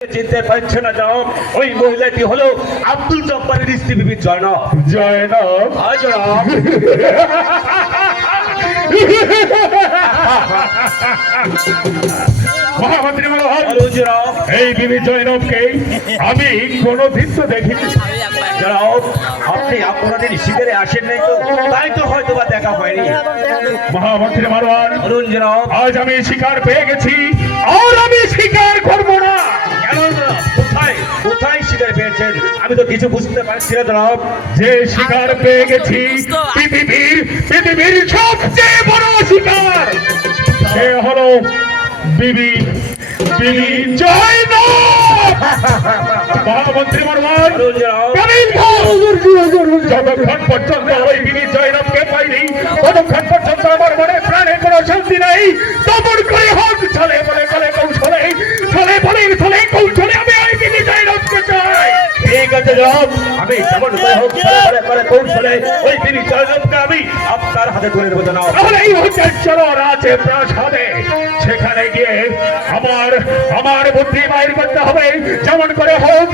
চিনতে পারছে না জনাব, ওই মহিলাটি হলো আব্দুল জব্বারের স্ত্রী বিবি জয়নব। জয়নব? হ্যাঁ জনাব। মহামন্ত্রী মহোদয়, বলুন জনাব। এই বিবি জয়নবকে আমি কোনোদিন তো দেখিনি। জনাব, আপনি আপনাদের শিকারে আসেন নাই তো, তাই তো হয়তো বা দেখা হয়নি। মহামন্ত্রী মারওয়ান, বলুন জনাব। আজ আমি শিকার পেয়ে গেছি, আর আমি শিকার করবো না। কেন জনাব? কোথায় কোথায় শিকার পেয়েছেন? আমি তো কিছু বুঝতে পারছি না জনাব। যে শিকার পেয়ে গেছি পৃথিবীর সবচেয়ে বড় শিকার, সে হলো বিবি জয়নব। মহামন্ত্রী মারওয়ান, বলুন জনাব। যতক্ষণ পর্যন্ত ওই বিবি জয়নবকে পাইনি, ততক্ষণ পর্যন্ত আমার মনে প্রাণে কোনো শান্তি নাই। তখন করে হোক ছলে বলে বলে কৌশলে, ছলে বলে ছলে কৌশলে আমি ওই বিবি জয়নবকে চাই। ঠিক আছে জনাব, আমি যেমন করে হোক করে কৌশলে ওই বিবি জয়নবকে আমি আপনার হাতে তুলে দেবো জনাব। তাহলে এই হোটেল চলো রাজে প্রাসাদে, সেখানে গিয়ে আমার বুদ্ধি বাইর করতে হবে। যেমন করে হোক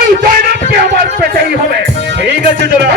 ওই জয়নবকে আমার পেতেই হবে। ঠিক আছে জনাব।